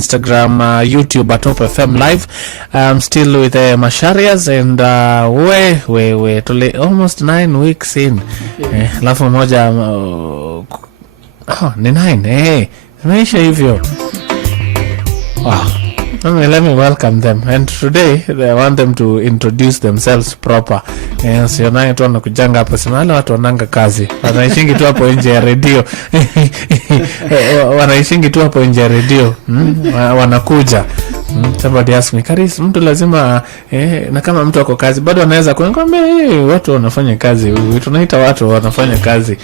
Instagram, YouTube at Top FM Live. I'm still with Macharias, and we almost 9 weeks in. Alafu moja ni 9. Imeisha hivyo. Wow. Let me welcome them, and today I want them to introduce themselves proper. Sio naye tu anakujanga hapo sema wale watu wananga kazi. Wanaishingi tu hapo nje ya radio. Wanaishingi tu hapo nje ya radio. Wanakuja. Somebody asked me, Karis, mtu lazima na kama mtu ako kazi bado anaweza kuambia watu wanafanya kazi. Tunaita watu wanafanya kazi.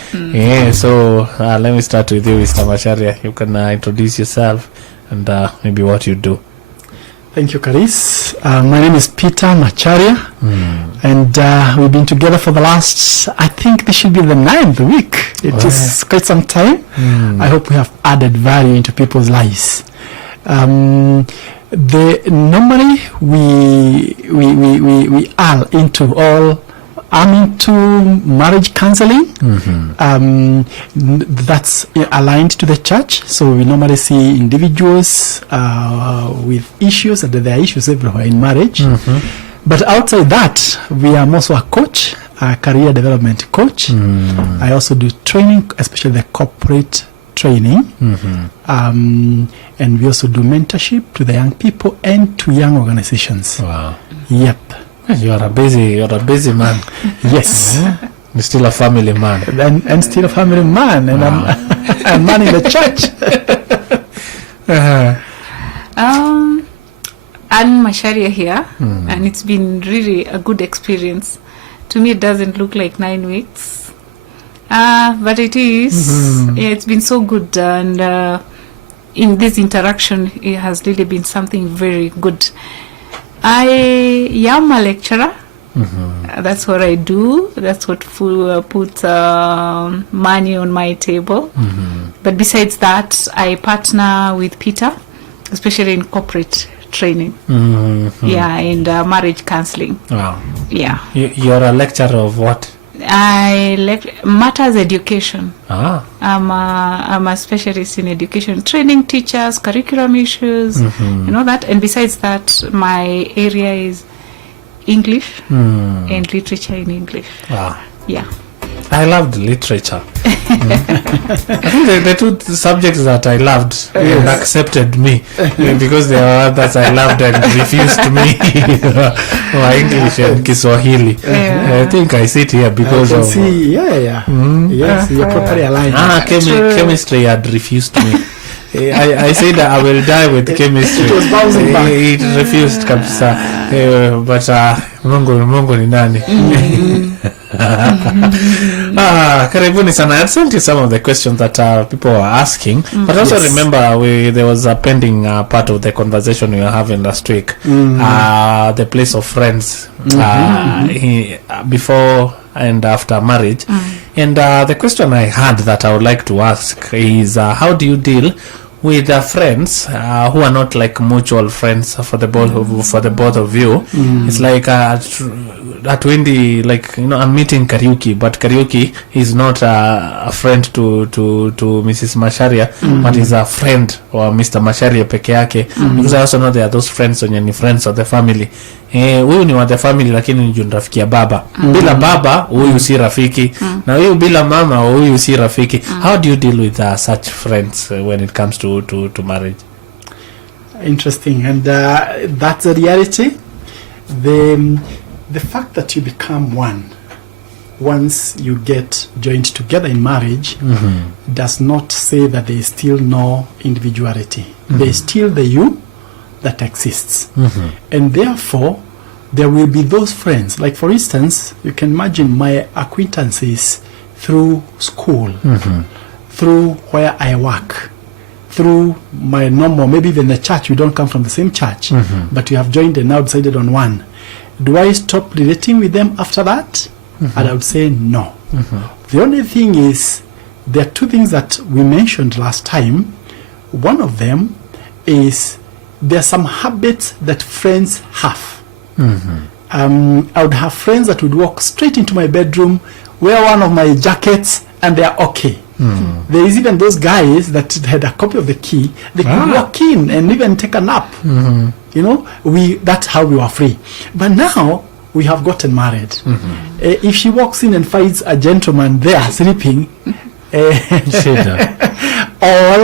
So let me start with you, Mr. Macharia. You can introduce yourself and maybe what you do. Thank you, Karis. My name is Peter Macharia, and we've been together for the last, I think this should be the 9th week. It is quite some time. I hope we have added value into people's lives. Normally we are into all. I'm into marriage counseling. That's aligned to the church. So we normally see individuals with issues, and there are issues everywhere in marriage. But outside that, we are also a coach, a career development coach. I also do training, especially the corporate training. And we also do mentorship to the young people and to young organizations. Wow. Yep. You're a busy man. Yes. You're still a family man. And still a family man. And I'm a man in the church. I'm Macharia here. And it's been really a good experience. To me, it doesn't look like 9 weeks. But it is. Yeah, it's been so good. And in this interaction, it has really been something very good. I am a lecturer. That's what I do. That's what puts money on my table. But besides that, I partner with Peter, especially in corporate training. Yeah, and marriage counseling. Wow. Yeah. You're a lecturer of what? Matters education. I'm a specialist in education, training teachers, curriculum issues, you know that. And besides that, my area is English and literature in English. Wow. Yeah. I loved literature. I think the two subjects that I loved and accepted me because there are others I loved and refused me were English and Kiswahili. I think I sit here because of... See, yes, you're properly aligned. Chemistry had refused me. I said that I will die with chemistry. It was bouncing back. It refused kabisa. But Mungu ni nani? Karibuni sana. I sent you some of the questions that people were asking, but also remember there was a pending part of the conversation we were having last week. The place of friends before and after marriage. And the question I had that I would like to ask is how do you deal with friends who are not like mutual friends for the both of you? It's like at Wendy, like, you know, I'm meeting Kariuki, but Kariuki is not a friend to Mrs. Macharia, but is a friend or Mr. Macharia peke yake. Because I also know there are those friends when you're friends of the family. Huyu ni wa the family lakini ni rafiki ya baba. Bila baba huyu si rafiki, na huyu bila mama huyu si rafiki. How do you deal with such friends when it comes to marriage? Interesting. And that's the reality. The fact that you become one once you get joined together in marriage does not say that there is still no individuality. There is still the you that exists. And therefore, there will be those friends. Like, for instance, you can imagine my acquaintances through school, through where I work, through my normal, maybe even the church. We don't come from the same church, but you have joined and now decided on one. Do I stop relating with them after that? And I would say no. The only thing is, there are two things that we mentioned last time. One of them is there are some habits that friends have. I would have friends that would walk straight into my bedroom, wear one of my jackets, and they are okay. There is even those guys that had a copy of the key. They could walk in and even take a nap. You know, that's how we were free. But now we have gotten married. If she walks in and finds a gentleman there sleeping, or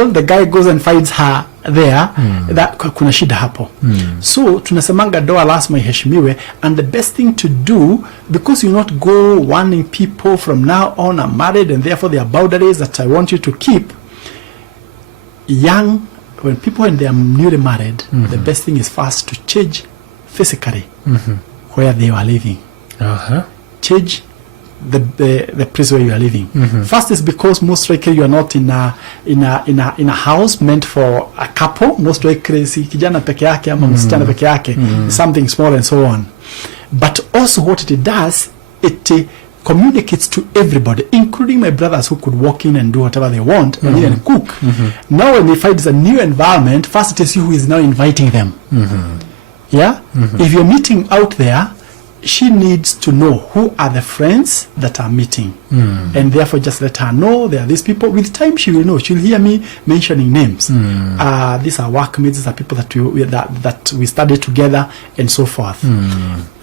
the guy goes and finds her there, that kuna shida hapo. So tunasemanga doa lazima iheshimiwe, and the best thing to do, because you not go warning people from now on I'm married and therefore there are boundaries that I want you to keep. When they are newly married, the best thing is first to change physically where they are living. Change the place where you are living. First is because most likely you are not in a house meant for a couple. Most likely si kijana peke yake ama msichana peke yake, something small and so on. But also what it does, it communicates to everybody, including my brothers who could walk in and do whatever they want and even cook. Now when they find it's a new environment, first it is you who is now inviting them. If you're meeting out there, she needs to know who are the friends that are meeting, and therefore just let her know there are these people. With time she will know. She'll hear me mentioning names. These are workmates, these are people that we study together and so forth.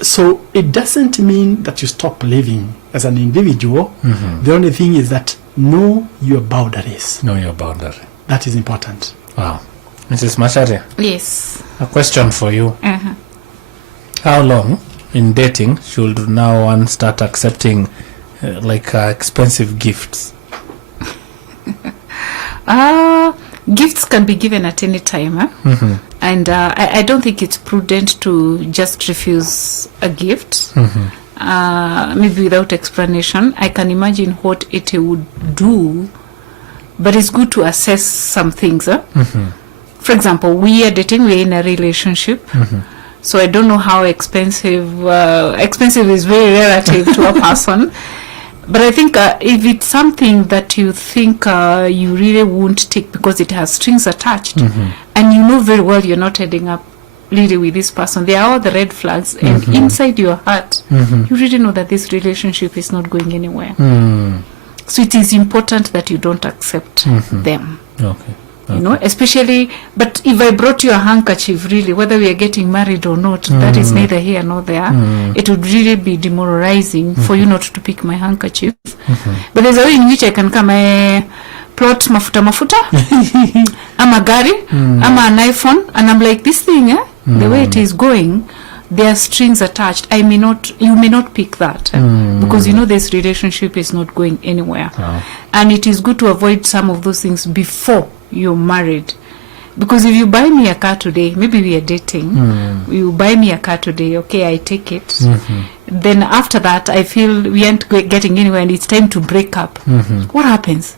So it doesn't mean that you stop living as an individual. The only thing is that know your boundaries. Know your boundary. That is important. Wow. Mrs. Macharia. Yes. A question for you. How long in dating should now one start accepting expensive gifts? Gifts can be given at any time, and I don't think it's prudent to just refuse a gift, maybe without explanation. I can imagine what it would do, but it's good to assess some things. For example, we are dating, we're in a relationship. So I don't know how expensive is very relative to a person. But I think if it's something that you think you really won't take because it has strings attached, and you know very well you're not ending up really with this person, there are all the red flags, and inside your heart, you really know that this relationship is not going anywhere. So it is important that you don't accept them. Okay. You know, especially, but if I brought you a handkerchief, really, whether we are getting married or not, that is neither here nor there. It would really be demoralizing for you not to pick my handkerchief. But there's a way in which I can come, plot mafuta, ama gari, ama an iPhone, and I'm like, this thing, the way it is going, there are strings attached. You may not pick that because you know this relationship is not going anywhere. And it is good to avoid some of those things before you're married. Because if you buy me a car today, maybe we are dating, you buy me a car today, okay, I take it. Then after that, I feel we aren't getting anywhere and it's time to break up. What happens?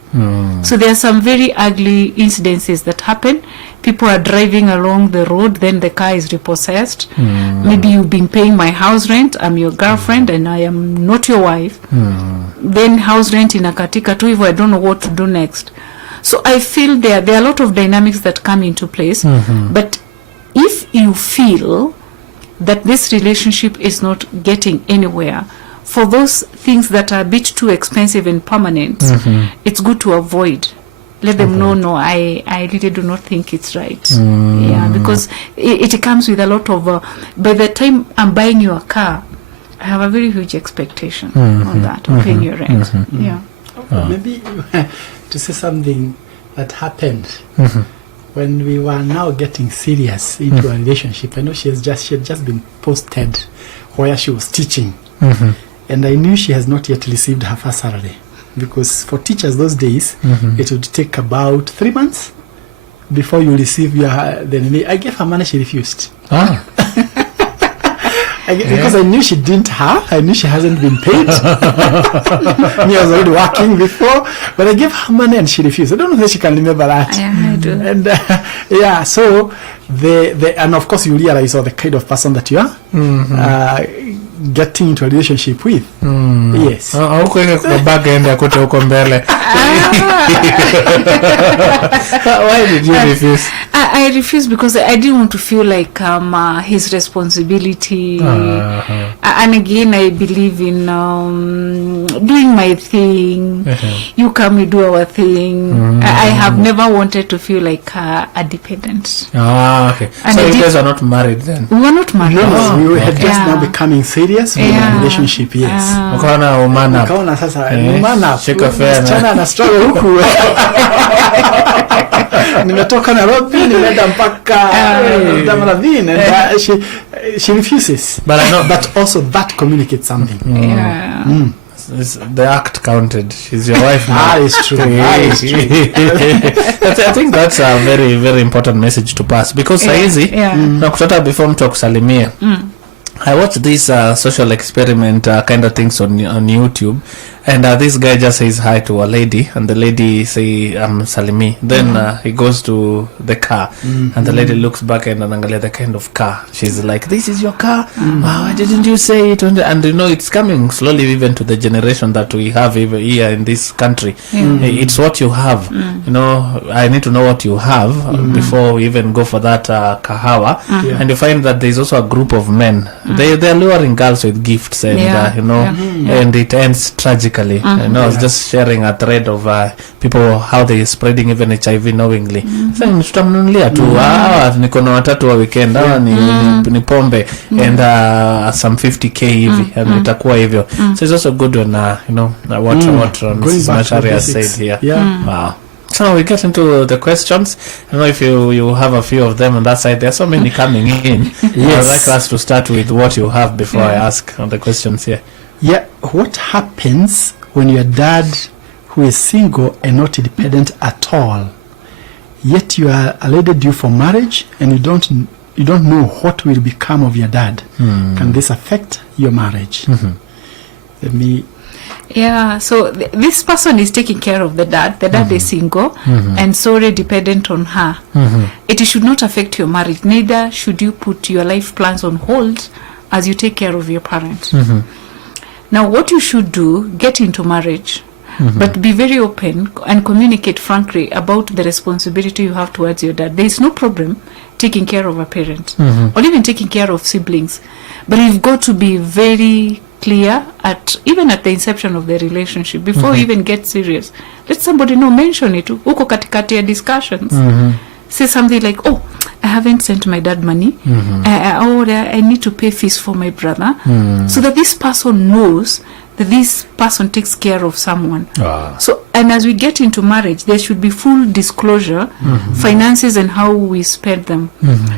So there are some very ugly incidences that happen. People are driving along the road, then the car is repossessed. Maybe you've been paying my house rent, I'm your girlfriend and I am not your wife. Then house rent inakatika tu hivyo, I don't know what to do next. So I feel there are a lot of dynamics that come into place. But if you feel that this relationship is not getting anywhere, for those things that are a bit too expensive and permanent, it's good to avoid. Let them know, no, I really do not think it's right. Because it comes with a lot of, by the time I'm buying you a car, I have a very huge expectation on that, of paying your rent. Maybe to say something that happened when we were now getting serious into a relationship. I know she had just been posted where she was teaching, and I knew she has not yet received her first salary, because for teachers those days it would take about 3 months before you receive your. Then I gave her money, she refused. Because I knew she didn't have, I knew she hasn't been paid. Me, I was already working before, but I gave her money and she refused. I don't know if she can remember that. Yeah, I do. And so and of course you realize the kind of person that you are. getting into a relationship with. Yes. Huko kwa bag ende akute huko mbele. Why did you refuse? I refused because I didn't want to feel like his responsibility. And again, I believe in doing my thing. You come, we do our thing. I have never wanted to feel like a dependent. Okay. And so you guys are not married then? We were not married. No, we had just now becoming serious with a relationship. Yes. Ukaona umana. Ukaona sasa umana. Shika fair. Msichana na struggle huku. Nimetoka Nairobi, nimeenda mpaka Damaravin, and she refuses. But I know, but also that communicates something. The act counted. She's your wife now. It's true. It's true. I think that's a very, very important message to pass, because saizi nakutata before mtu akusalimie. I watched this social experiment kind of things on YouTube, and this guy just says hi to a lady, and the lady say Salimi. Then he goes to the car, and the lady looks back and anangalia the kind of car. She's like, "This is your car? Why didn't you say it?" And you know, it's coming slowly even to the generation that we have even here in this country. It's what you have. You know, I need to know what you have before we even go for that kahawa. And you find that there's also a group of men. They're luring girls with gifts, and you know, and it ends tragically. You know, I was just sharing a thread of people how they spreading even HIV knowingly. So tutamnunulia tu niko na watatu wa weekend ni pombe and some 50k hivi, and itakuwa hivyo. So it's also good when you know what Mrs. Macharias said here. Wow. So we get into the questions. I don't know if you have a few of them on that side. There are so many coming in. I'd like us to start with what you have before I ask the questions here. Yeah, what happens when your dad, who is single and not independent at all, yet you are a lady due for marriage and you don't know what will become of your dad? Can this affect your marriage? Let me. Yeah, so this person is taking care of the dad. The dad is single and solely dependent on her. It should not affect your marriage. Neither should you put your life plans on hold as you take care of your parent. Now, what you should do, get into marriage, but be very open and communicate frankly about the responsibility you have towards your dad. There is no problem taking care of a parent or even taking care of siblings, but you've got to be very clear even at the inception of the relationship before you even get serious. Let somebody know, mention it uko katikati ya discussions. Say something like, "Oh, I haven't sent my dad money. I need to pay fees for my brother," so that this person knows that this person takes care of someone. So, and as we get into marriage, there should be full disclosure, finances and how we spend them.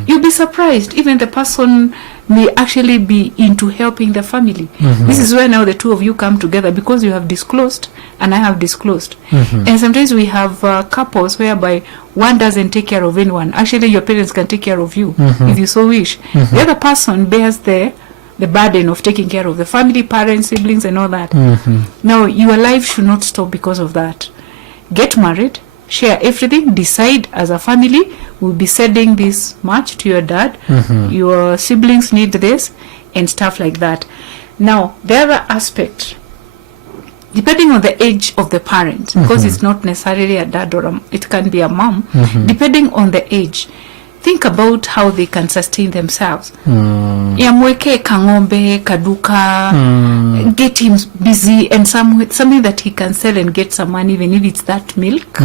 You'll be surprised. Even the person may actually be into helping the family. This is where now the two of you come together, because you have disclosed and I have disclosed. And sometimes we have couples whereby one doesn't take care of anyone. Actually, your parents can take care of you if you so wish. The other person bears the burden of taking care of the family, parents, siblings, and all that. Now, your life should not stop because of that. Get married, share everything, decide as a family, we'll be sending this much to your dad, your siblings need this, and stuff like that. Now, the other aspect, depending on the age of the parent, because it's not necessarily a dad or it can be a mom, depending on the age, think about how they can sustain themselves. Yamweke kangombe, kaduka, get him busy and something that he can sell and get some money, even if it's that milk.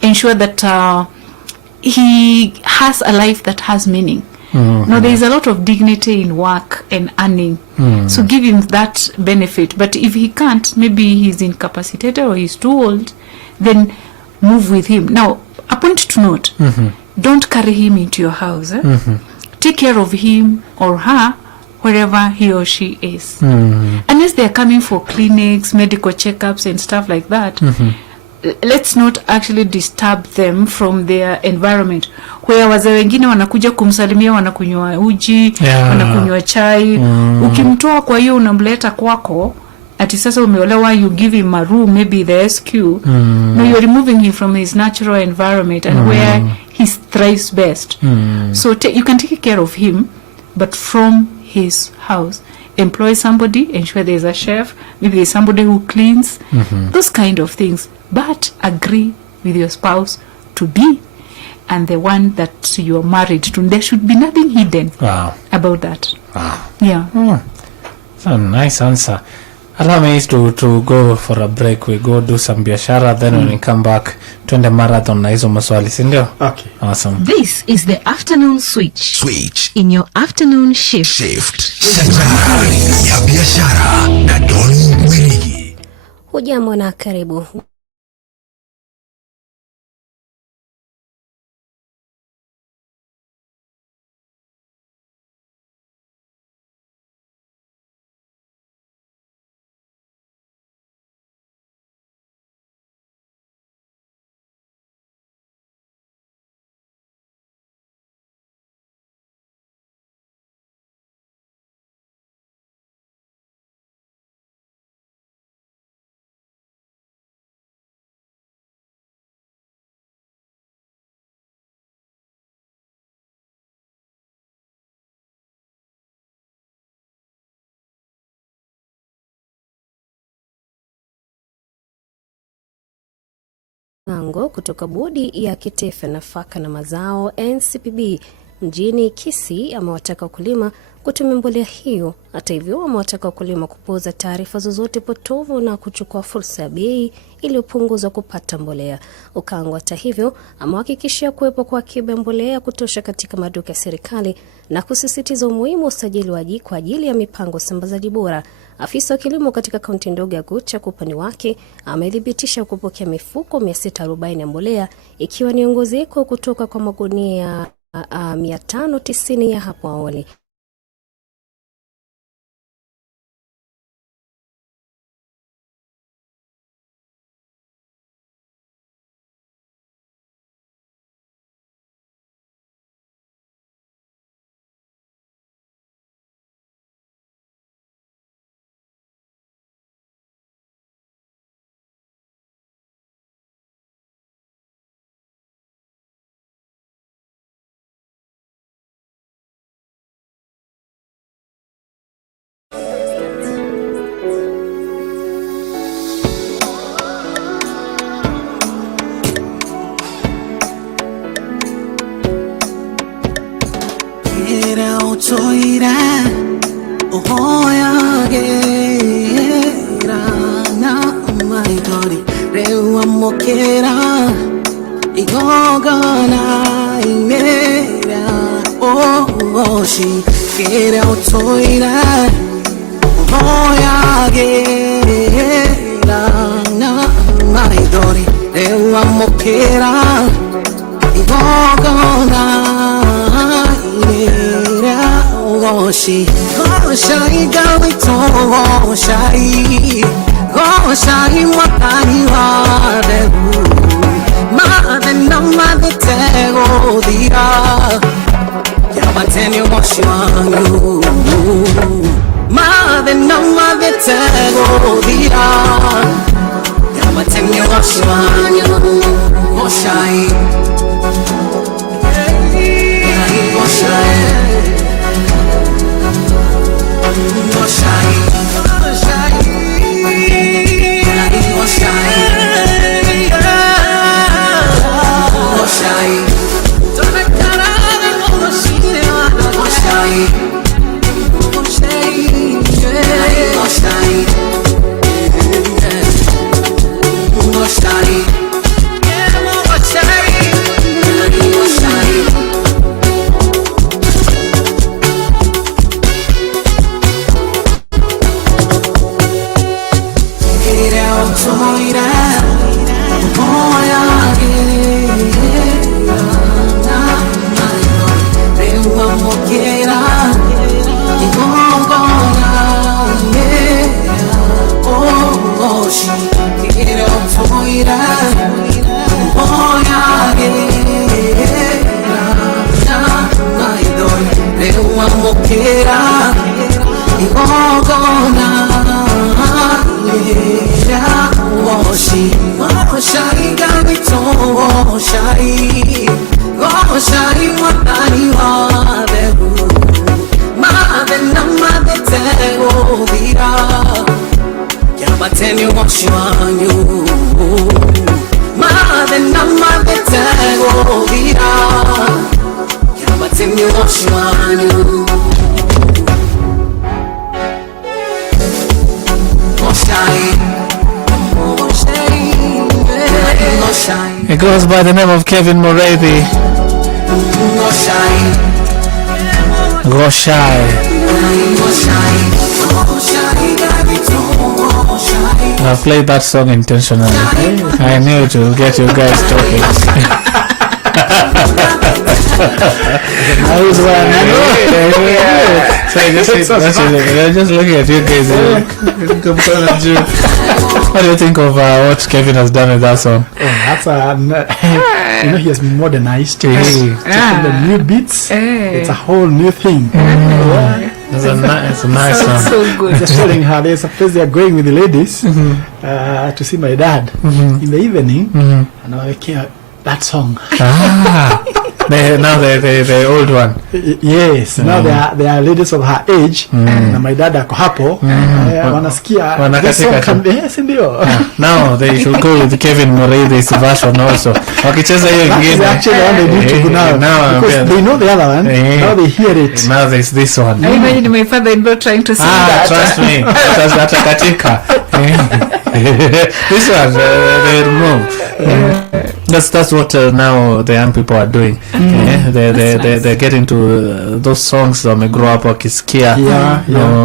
Ensure that he has a life that has meaning. Now, there is a lot of dignity in work and earning. So give him that benefit. But if he can't, maybe he's incapacitated or he's too old, then move with him. Now, a point to note, don't carry him into your house. Take care of him or her wherever he or she is. Unless they're coming for clinics, medical checkups and stuff like that, let's not actually disturb them from their environment. Where wazee wengine wanakuja kumsalimia, wanakunywa uji, wanakunywa chai. Ukimtoa kwa hiyo unamleta kwako, ati sasa umeolewa, you give him a room, maybe the SQ. No, you're removing him from his natural environment and where he thrives best. So you can take care of him, but from his house. Employ somebody, ensure there's a chef, maybe there's somebody who cleans, those kind of things. But agree with your spouse to be and the one that you're married to. There should be nothing hidden about that. Wow. Yeah. That's a nice answer. Allow me to go for a break. We go do some biashara, then when we come back, twende marathon na hizo maswali, si ndio? Okay. Awesome. This is the afternoon switch in your afternoon shift. Macharias ya biashara na Don Mwiligi. Hujambo na karibu. Nango kutoka bodi ya Kitefe nafaka na mazao NCPB mjini Kisii amewataka wakulima kutumia mbolea hiyo. Hata hivyo, amewataka wakulima kupuuza taarifa zozote potovu na kuchukua fursa ya bei iliyopunguzwa kupata mbolea. Ukango hata hivyo amehakikishia kuwepo kwa akiba ya mbolea kutosha katika maduka ya serikali na kusisitiza umuhimu wa usajili kwa ajili ya mipango usambazaji bora. Afisa wa kilimo katika kaunti ndogo ya Gucha kwa upande wake amethibitisha kupokea mifuko 640 ya mbolea, ikiwa ni ongezeko kutoka kwa magunia 590 ya hapo awali. Toira ohoya gera na maidori rewa mokera igogana imera oshi gera toira ohoya gera na maidori rewa mokera igogana Goshi, Goshai Galito, Goshai Matani Wadebu, Madena Madetego Dia, Yabateni Washiwangu, Madena Madetego Dia, Yabateni Washiwangu, Goshai, Goshai. Goshai Matani Wadebu, Madena Continue washing on you. Mother, mother, tego vida. Continue washing on you. It goes by the name of Kevin Morathi. Goshai. I played that song intentionally. I knew it will get you guys talking. I was one. So just looking at you guys. What do you think of what Kevin has done with that song? That's he has modernized it. Taking the new beats. It's a whole new thing. It's a nice song. So good. Just telling her there's a place they are going with the ladies to see my dad in the evening, and I came that song. Now the old one. Yes, now they are ladies of her age, na my dad ako hapo, wanasikia this song yes ndio. Now they should go with Kevin Morathi's version also. Wakicheza hiyo ingine. Actually on the YouTube now because they know the other one. Now they hear it. Now there's this one. I imagine my father-in-law trying to sing that. Trust me. That's katika. This one they remove. That's what now the young people are doing. They get into those songs they grow up wakisikia.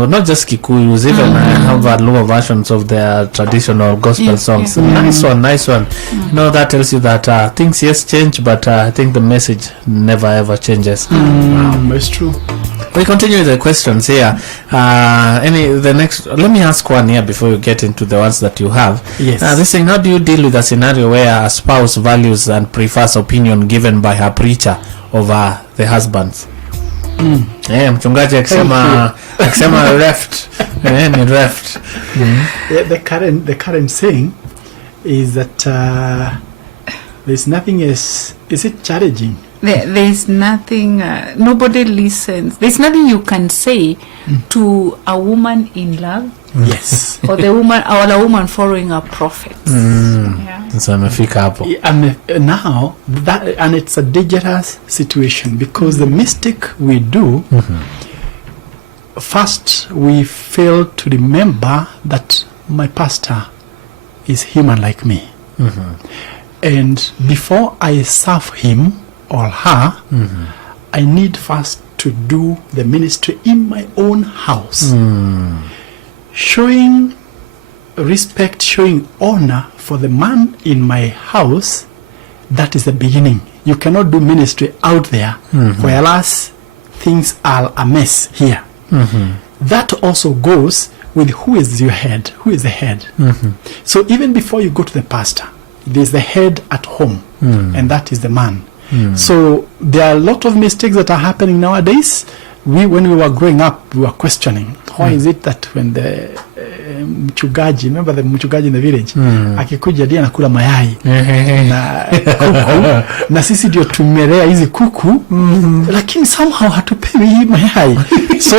Not just Kikuyus, even have lower versions of their traditional gospel songs. Nice one. That tells you that things change, but I think the message never ever changes. It's true. We continue with the questions here. Let me ask one here before you get into the ones that you have. Yes. This thing, how do you deal with a scenario where a spouse values and prefers opinion given by her preacher over the husband's? Mchungaji akisema left, ni left. The current saying is that there's nothing is it challenging? There's nothing, nobody listens. There's nothing you can say to a woman in love. Yes. Or a woman following a prophet. So amefika hapo. Now and it's a dangerous situation because the mistake we do, first we fail to remember that my pastor is human like me. And before I serve him or her, I need first to do the ministry in my own house. Showing respect, showing honor for the man in my house, that is the beginning. You cannot do ministry out there, whereas things are a mess here. That also goes with who is your head, who is the head. So even before you go to the pastor, there's the head at home, and that is the man. So there are a lot of mistakes that are happening nowadays. When we were growing up, we were questioning, why is it that when the mchungaji, remember the mchungaji in the village, akikuja dia nakula mayai na kuku, na sisi ndio tumelea hizi kuku, lakini somehow hatupewi hii mayai. So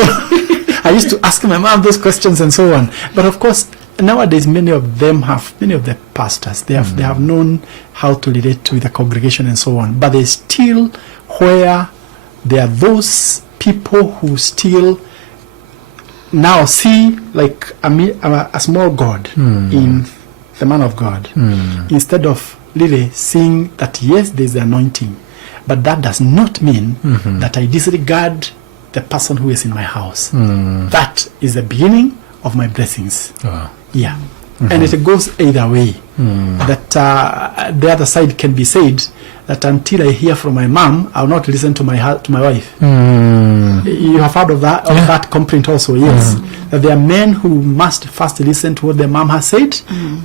I used to ask my mom those questions and so on. But of course, nowadays many of the pastors, they have known how to relate with the congregation and so on. But they still, where there are those people who still now see like a small God in the man of God, instead of really seeing that yes, there's the anointing, but that does not mean that I disregard the person who is in my house. That is the beginning of my blessings. Yeah. And it goes either way. That the other side can be said that until I hear from my mom, I'll not listen to my wife. You have heard of that complaint also, yes. That there are men who must first listen to what their mom has said.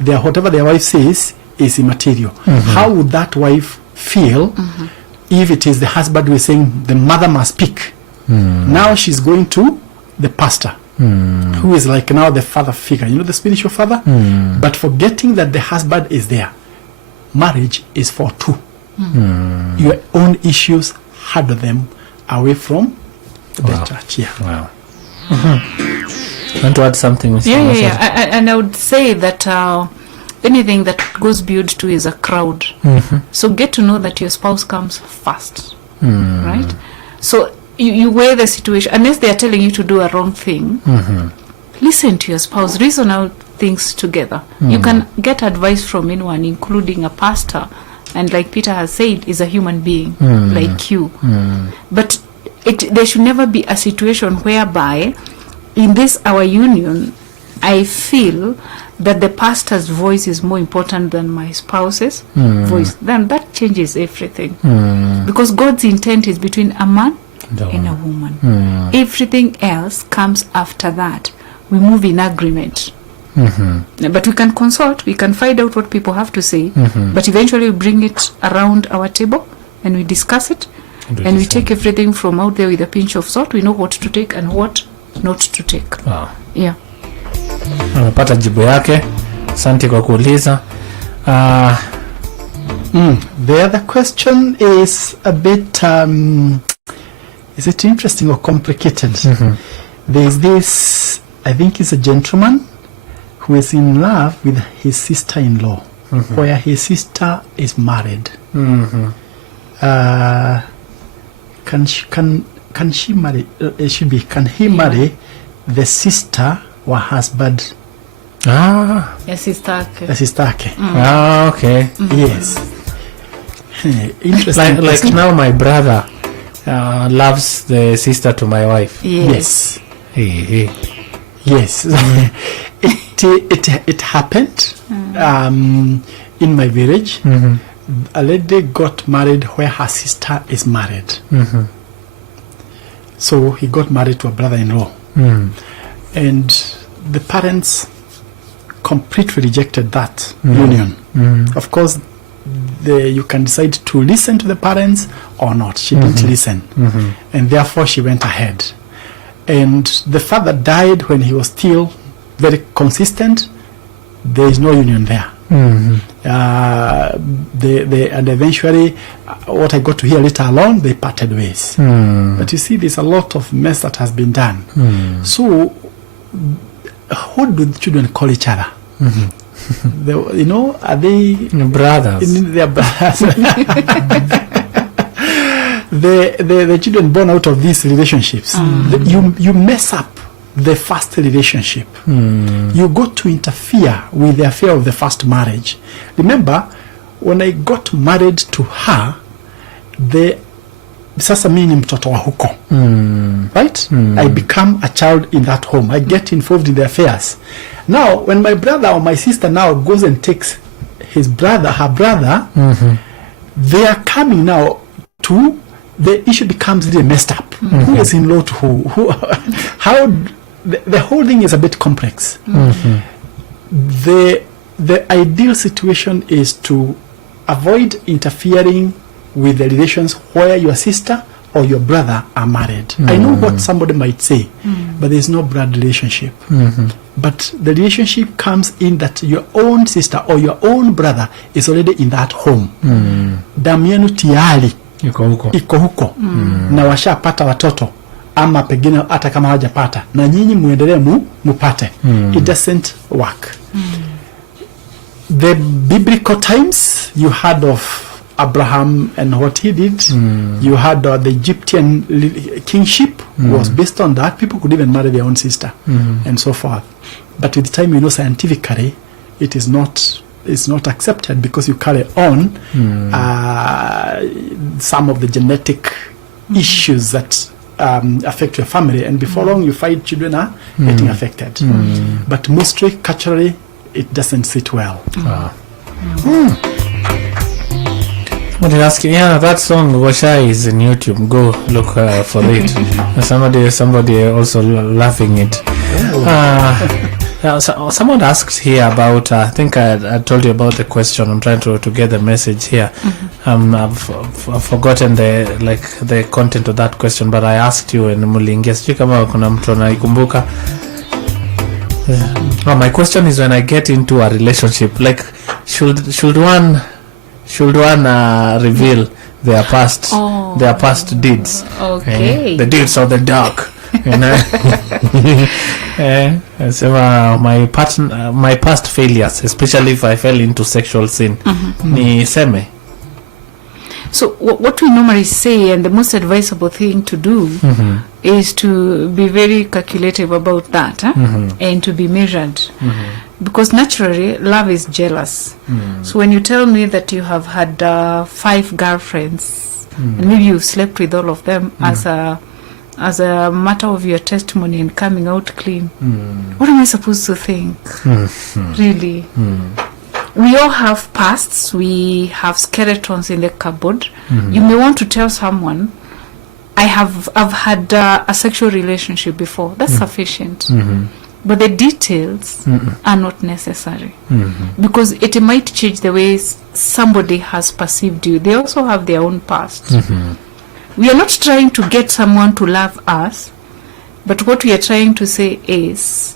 Whatever their wife says is immaterial. How would that wife feel if it is the husband who is saying the mother must speak? Now she's going to the pastor, who is like now the father figure, the spiritual father, but forgetting that the husband is there. Marriage is for two. Your own issues, handle them away from the church. Yeah. Wow. Want to add something, Mr. Yeah. Macharias? And I would say that anything that goes beyond to is a crowd. So get to know that your spouse comes first, right? So you weigh the situation. Unless they are telling you to do a wrong thing, listen to your spouse, reason out things together. You can get advice from anyone, including a pastor, and like Peter has said, is a human being like you. But there should never be a situation whereby in this our union I feel that the pastor's voice is more important than my spouse's voice. Then that changes everything, because God's intent is between a man and a woman. Everything else comes after that. We move in agreement. But we can consult, we can find out what people have to say, but eventually we bring it around our table and we discuss it, and we take everything from out there with a pinch of salt. We know what to take and what not to take. Yeah. Amepata jibu yake. Asante kwa kuuliza. The other question is a bit, is it interesting or complicated? There's this, I think he's a gentleman who is in love with his sister-in-law, where his sister is married. Can she marry? Can he marry the sister or husband? Yes, sister. Okay. Yes. Interesting. Like now my brother loves the sister to my wife. Yes. Hey. Yes. It happened in my village. A lady got married where her sister is married. So he got married to a brother-in-law. And the parents completely rejected that union. Of course, you can decide to listen to the parents or not. She didn't listen. And therefore she went ahead. And the father died when he was still very consistent. There is no union there. And eventually, what I got to hear later along, they parted ways. But you see, there's a lot of mess that has been done. So, how do the children call each other? Are they brothers? They're brothers. The children born out of these relationships, you mess up the first relationship. You got to interfere with the affair of the first marriage. Remember, when I got married to her, sasa mimi ni mtoto wa huko, right? I become a child in that home. I get involved in the affairs. Now, when my brother or my sister now goes and takes her brother, they are coming now to, the issue becomes really messed up. Who is in law to who? How? The whole thing is a bit complex. The ideal situation is to avoid interfering with the relations where your sister or your brother are married. I know what somebody might say, but there's no blood relationship. But the relationship comes in that your own sister or your own brother is already in that home. Damu yenu tayari iko huko, na washapata watoto, ama pengine hata kama hawajapata, na nyinyi muendelee mupate. It doesn't work. The biblical times, you heard of Abraham and what he did. You had the Egyptian kingship was based on that. People could even marry their own sister and so forth. But with time, scientifically, it's not accepted, because you carry on some of the genetic issues that affect your family, and before long you find children are getting affected. But mostly culturally, it doesn't sit well. Somebody asking, that song Washa is in YouTube. Go look for it. Somebody also laughing it. Someone asked here about, I think I told you about the question. I'm trying to get the message here. I've forgotten the content of that question, but I asked you in Mulingia. Sijui kama kuna mtu anaikumbuka. My question is, when I get into a relationship, like should one reveal their past deeds? Okay. The deeds of the dark. Sema my past failures, especially if I fell into sexual sin, niseme. So what we normally say, and the most advisable thing to do, is to be very calculative about that, and to be measured. Because naturally, love is jealous. So when you tell me that you have had 5 girlfriends, and maybe you've slept with all of them as a matter of your testimony and coming out clean, what am I supposed to think? Really? We all have pasts. We have skeletons in the cupboard. You may want to tell someone, I've had a sexual relationship before. That's sufficient. But the details are not necessary, because it might change the way somebody has perceived you. They also have their own past. We are not trying to get someone to love us, but what we are trying to say is,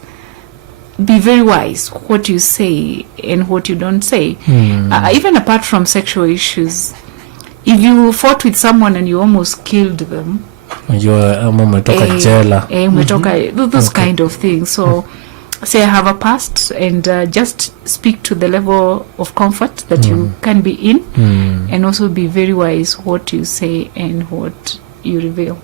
be very wise what you say and what you don't say. Even apart from sexual issues, if you fought with someone and you almost killed them, umetoka jela, those kind of things. So say I have a past, and just speak to the level of comfort that you can be in, and also be very wise what you say and what you reveal.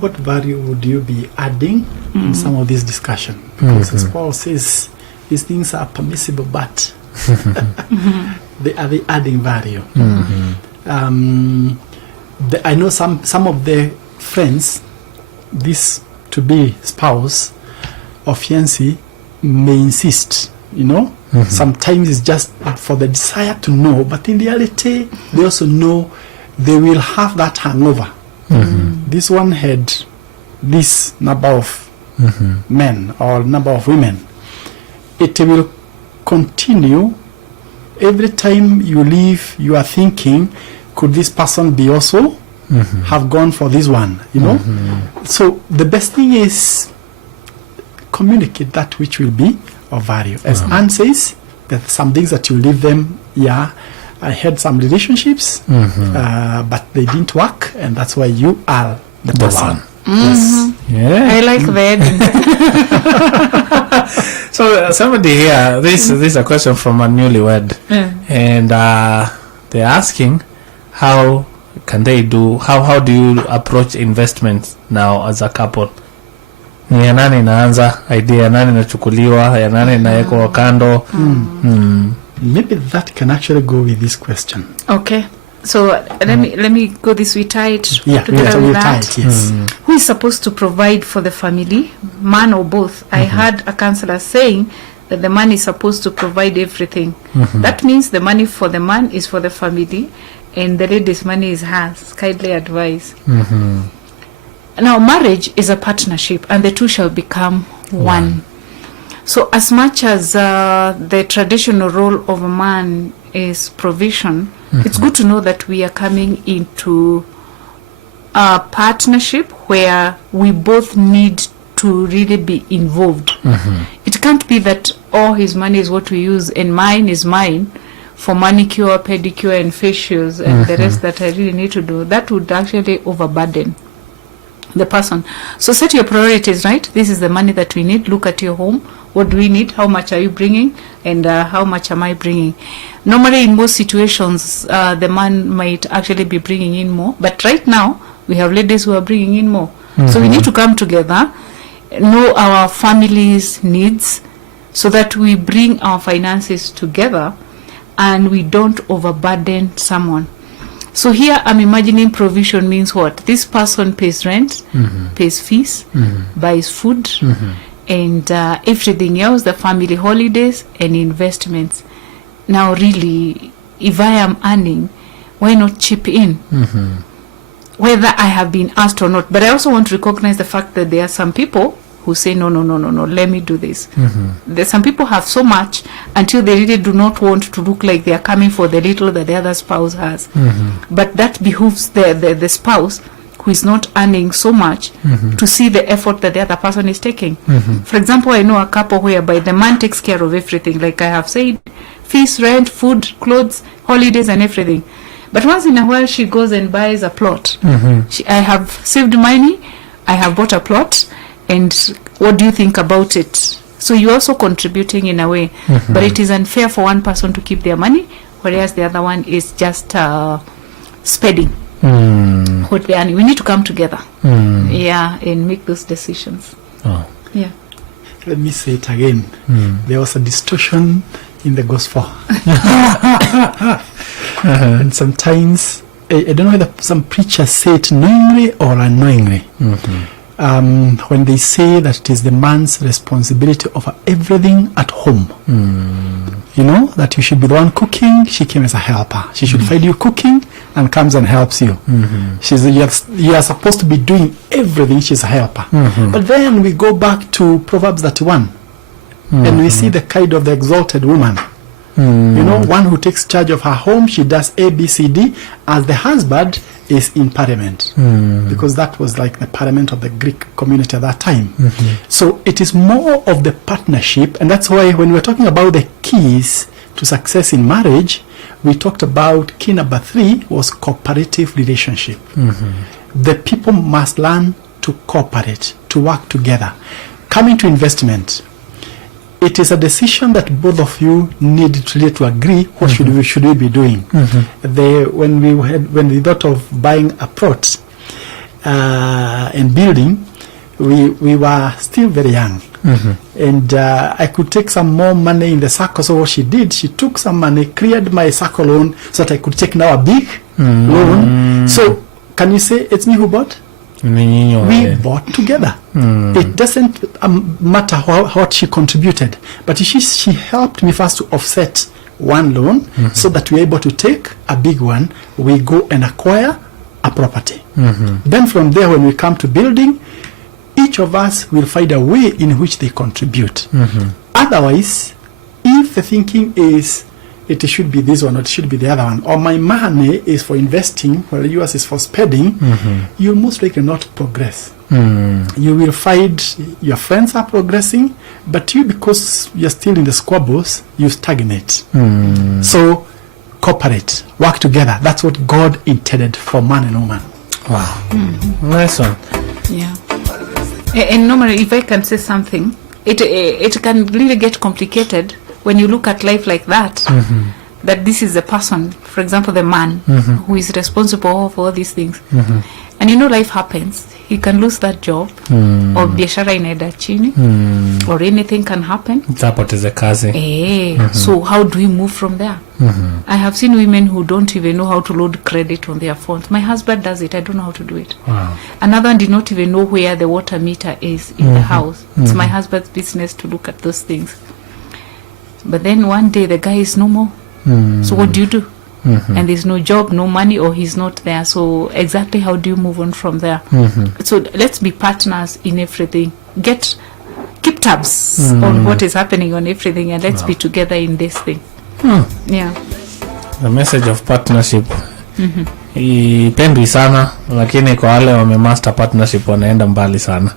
What value would you be adding in some of this discussion? Because as Paul says, these things are permissible, but they adding value. I know some of the friends, this to be spouse or fiancé, may insist, sometimes it's just for the desire to know, but in reality they also know they will have that hangover. This one had this number of men or number of women. It will continue. Every time you leave, you are thinking, could this person be also have gone for this one, So the best thing is communicate that which will be of value. As Anne says, that some things that you leave them, I had some relationships, but they didn't work, and that's why you are the person. Yes. Yeah. I like that. So somebody here, this is a question from a newlywed, and they're asking, how do you approach investments now as a couple? Ni ya nani inaanza, idea ya nani inachukuliwa, ya nani inawekwa kando? Maybe that can actually go with this question. Okay. So let me go this way tight. Yes. Who is supposed to provide for the family, man or both? I heard a counselor saying that the man is supposed to provide everything. That means the money for the man is for the family, and the lady's money is hers. Kindly advise. Now, marriage is a partnership, and the two shall become one. So as much as the traditional role of a man is provision, it's good to know that we are coming into a partnership where we both need to really be involved. It can't be that all his money is what we use and mine is mine for manicure, pedicure and facials, and the rest that I really need to do. That would actually overburden the person. So set your priorities, right? This is the money that we need. Look at your home. What do we need? How much are you bringing? And how much am I bringing? Normally, in most situations, the man might actually be bringing in more. But right now, we have ladies who are bringing in more. So we need to come together, know our family's needs, so that we bring our finances together and we don't overburden someone. So here I'm imagining provision means what? This person pays rent, pays fees, buys food, and everything else, the family holidays and investments. Now really, if I am earning, why not chip in? Whether I have been asked or not. But I also want to recognize the fact that there are some people who say, no, let me do this. Some people have so much until they really do not want to look like they are coming for the little that the other spouse has. But that behooves the spouse who is not earning so much to see the effort that the other person is taking. For example, I know a couple whereby the man takes care of everything, like I have said, fees, rent, food, clothes, holidays and everything. But once in a while she goes and buys a plot. I have saved money, I have bought a plot, and what do you think about it? So you're also contributing in a way, but it is unfair for one person to keep their money, whereas the other one is just spending what they earn. We need to come together, and make those decisions. Yeah. Let me say it again. There was a distortion in the gospel. And sometimes, I don't know whether some preachers say it knowingly or unknowingly. When they say that it is the man's responsibility over everything at home. You know, that you should be the one cooking, she came as a helper. She should find you cooking and comes and helps you. You are supposed to be doing everything, she's a helper. But then we go back to Proverbs 31 and we see the kind of the exalted woman. You know, one who takes charge of her home, she does A, B, C, D, as the husband is in parliament, because that was like the parliament of the Greek community at that time. So it is more of the partnership, and that's why when we're talking about the keys to success in marriage, we talked about key number 3 was cooperative relationship. The people must learn to cooperate, to work together. Coming to investment, it is a decision that both of you need to agree what should we be doing. When we thought of buying a plot and building, we were still very young, and I could take some more money in the circle. So what she did, she took some money, cleared my circle loan, so that I could take now a big loan. So can you say it's me who bought? We bought together. It doesn't matter what she contributed, but she helped me first to offset one loan, so that we're able to take a big one. We go and acquire a property. Then from there, when we come to building, each of us will find a way in which they contribute. Otherwise, if the thinking is it should be this one or it should be the other one, or my money is for investing while yours is for spending, you'll most likely not progress. You will find your friends are progressing, but you, because you're still in the squabbles, you stagnate. So cooperate, work together. That's what God intended for man and woman. Wow. Nice one. Yeah. And normally, if I can say something, it can really get complicated when you look at life like that, that this is the person, for example, the man who is responsible for all these things. And you know, life happens. He can lose that job, or biashara inaenda chini, or anything can happen. Zapoteze kazi. So how do we move from there? I have seen women who don't even know how to load credit on their phones. My husband does it. I don't know how to do it. Wow. Another one did not even know where the water meter is in the house. It's my husband's business to look at those things. But then one day the guy is no more. So what do you do? And there's no job, no money, or he's not there. So exactly how do you move on from there? So let's be partners in everything. Keep tabs on what is happening on everything, and let's be together in this thing. Yeah. The message of partnership. Ipendwi sana, lakini kwa wale wamemaster partnership wanaenda mbali sana.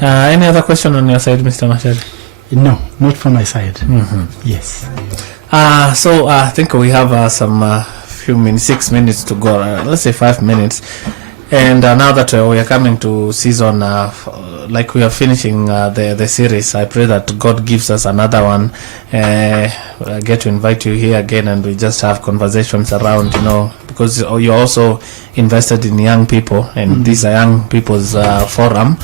Any other question on your side, Mr. Macharias? No, not from my side. Yes. So I think we have some few minutes, 6 minutes to go. Let's say 5 minutes. And now that we are coming to season, like we are finishing the series, I pray that God gives us another one. I get to invite you here again, and we just have conversations around, because you're also invested in young people, and this is a young people's forum.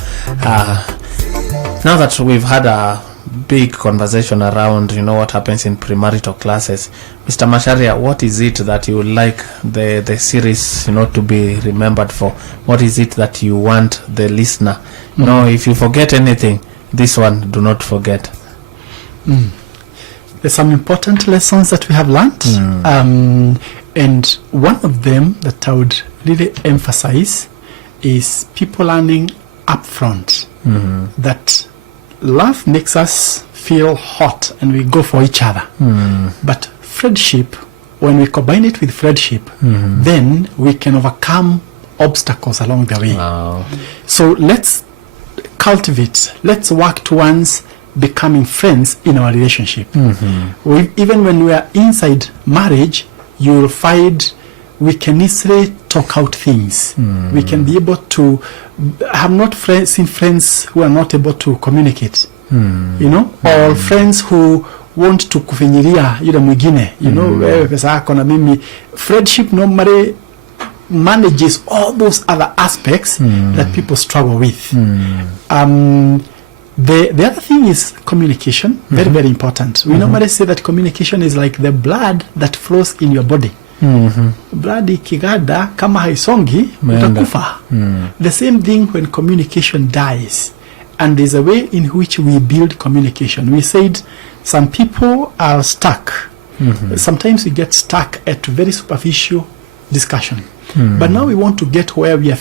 Now that we've had a big conversation around what happens in premarital classes, Mr. Macharias, what is it that you would like the series to be remembered for? What is it that you want the listener if you forget anything, this one do not forget? There's some important lessons that we have learned, and one of them that I would really emphasize is people learning upfront that love makes us feel hot and we go for each other. But friendship, when we combine it with friendship, then we can overcome obstacles along the way. Wow. So let's cultivate, let's work towards becoming friends in our relationship. Even when we are inside marriage, you will find we can easily talk out things. We can be able to. I have not seen friends who are not able to communicate, you know, or friends who want to kufinyilia yule mwingine, you know, wewe pesa yako na mimi. Friendship normally manages all those other aspects that people struggle with. The other thing is communication, very, very important. We normally say that communication is like the blood that flows in your body. Blood ikigada kama haisongi utakufa. The same thing when communication dies. And there's a way in which we build communication. We said some people are stuck. Sometimes we get stuck at very superficial discussion. But now we want to get where we are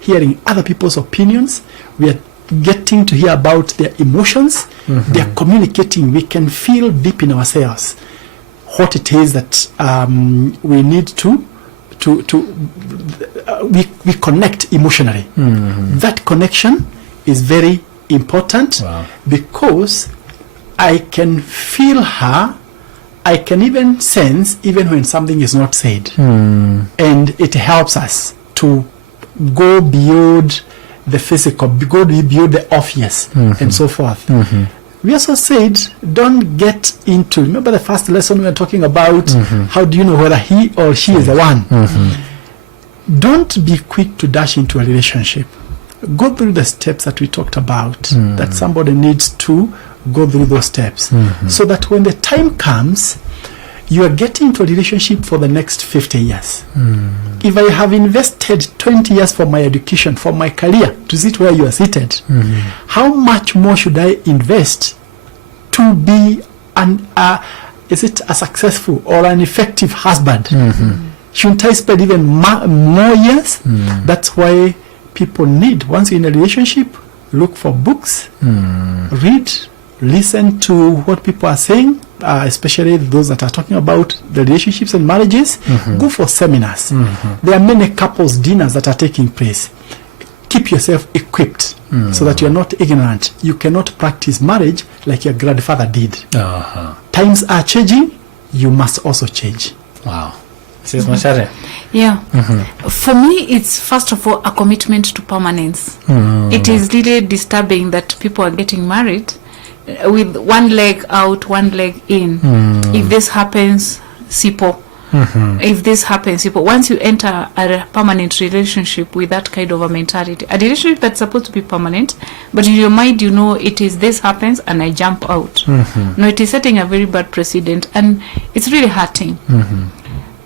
hearing other people's opinions. We are getting to hear about their emotions. They are communicating. We can feel deep in ourselves what it is that we need we connect emotionally. That connection is very important because I can feel her. I can even sense even when something is not said. And it helps us to go beyond the physical, go beyond the obvious, and so forth. We also said, don't get into, remember the first lesson we were talking about, how do you know whether he or she is the one? Don't be quick to dash into a relationship. Go through the steps that we talked about, that somebody needs to go through those steps, so that when the time comes, you are getting into a relationship for the next 50 years. If I have invested 20 years for my education, for my career, to sit where you are seated, how much more should I invest to be is it a successful or an effective husband? Shouldn't I spend even more years? That's why people need, once you're in a relationship, look for books, read, listen to what people are saying, especially those that are talking about the relationships and marriages. Go for seminars. There are many couples dinners that are taking place. Keep yourself equipped so that you're not ignorant. You cannot practice marriage like your grandfather did. Times are changing. You must also change. Wow. This is Macharia. Yeah. For me, it's first of all a commitment to permanence. It is really disturbing that people are getting married with one leg out, one leg in. If this happens, sipo. If this happens, sipo. Once you enter a permanent relationship with that kind of a mentality, a relationship that's supposed to be permanent, but in your mind you know it is this happens and I jump out. No, it is setting a very bad precedent and it's really hurting.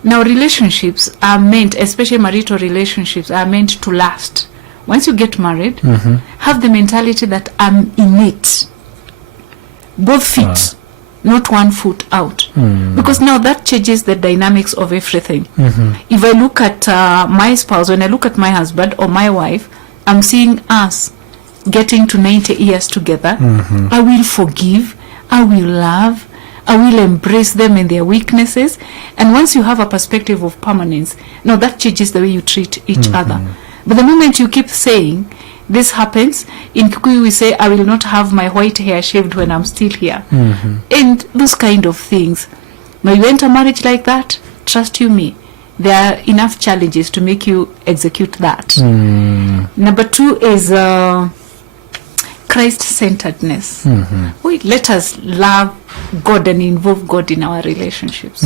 Now relationships are meant, especially marital relationships, are meant to last. Once you get married, have the mentality that I'm in it. Both feet, not one foot out. Because now that changes the dynamics of everything. If I look at my spouse, when I look at my husband or my wife, I'm seeing us getting to 90 years together. I will forgive, I will love, I will embrace them and their weaknesses. And once you have a perspective of permanence, now that changes the way you treat each other. But the moment you keep saying, this happens, in Kikuyu we say, I will not have my white hair shaved when I'm still here. And those kind of things. Now you enter marriage like that, trust you me, there are enough challenges to make you execute that. Number 2 is Christ-centeredness. Let us love God and involve God in our relationships.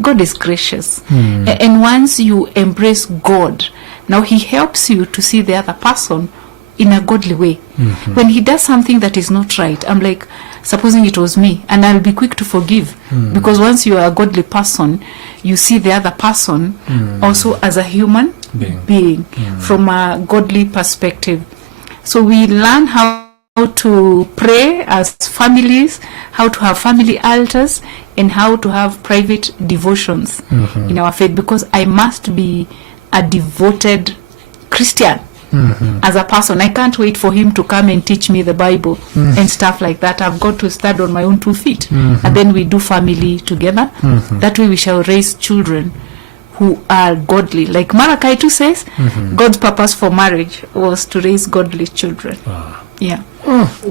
God is gracious. And once you embrace God, now he helps you to see the other person in a godly way. When he does something that is not right, I'm like, supposing it was me, and I'll be quick to forgive. Because once you are a godly person, you see the other person also as a human being from a godly perspective. So we learn how to pray as families, how to have family altars, and how to have private devotions in our faith, because I must be a devoted Christian as a person. I can't wait for him to come and teach me the Bible and stuff like that. I've got to stand on my own 2 feet. And then we do family together. That way we shall raise children who are godly. Like Malachi 2 says, God's purpose for marriage was to raise godly children. Yeah.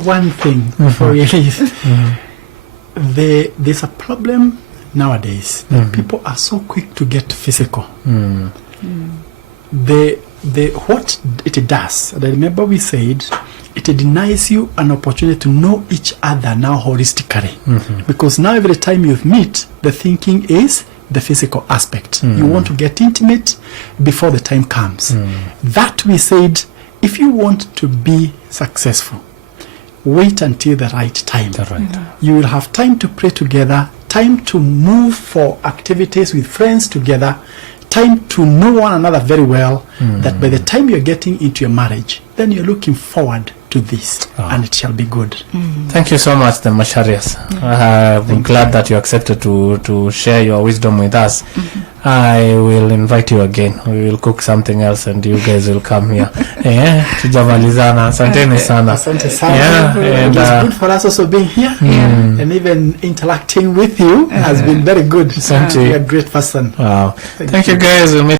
One thing before we leave. There's a problem nowadays that people are so quick to get physical. What it does, and I remember we said, it denies you an opportunity to know each other now holistically. Because now every time you meet, the thinking is the physical aspect. You want to get intimate before the time comes. That we said, if you want to be successful, wait until the right time. You will have time to pray together, time to move for activities with friends together, time to know one another very well, that by the time you're getting into your marriage, then you're looking forward to this, and it shall be good. Thank you so much, the Macharias. I'm glad that you accepted to share your wisdom with us. I will invite you again. We will cook something else and you guys will come here. Tujamalizana. Asanteni sana. Asante sana. And it was good for us also being here, and even interacting with you has been very good. Asante. You're a great person. Wow. Thank you guys. We'll meet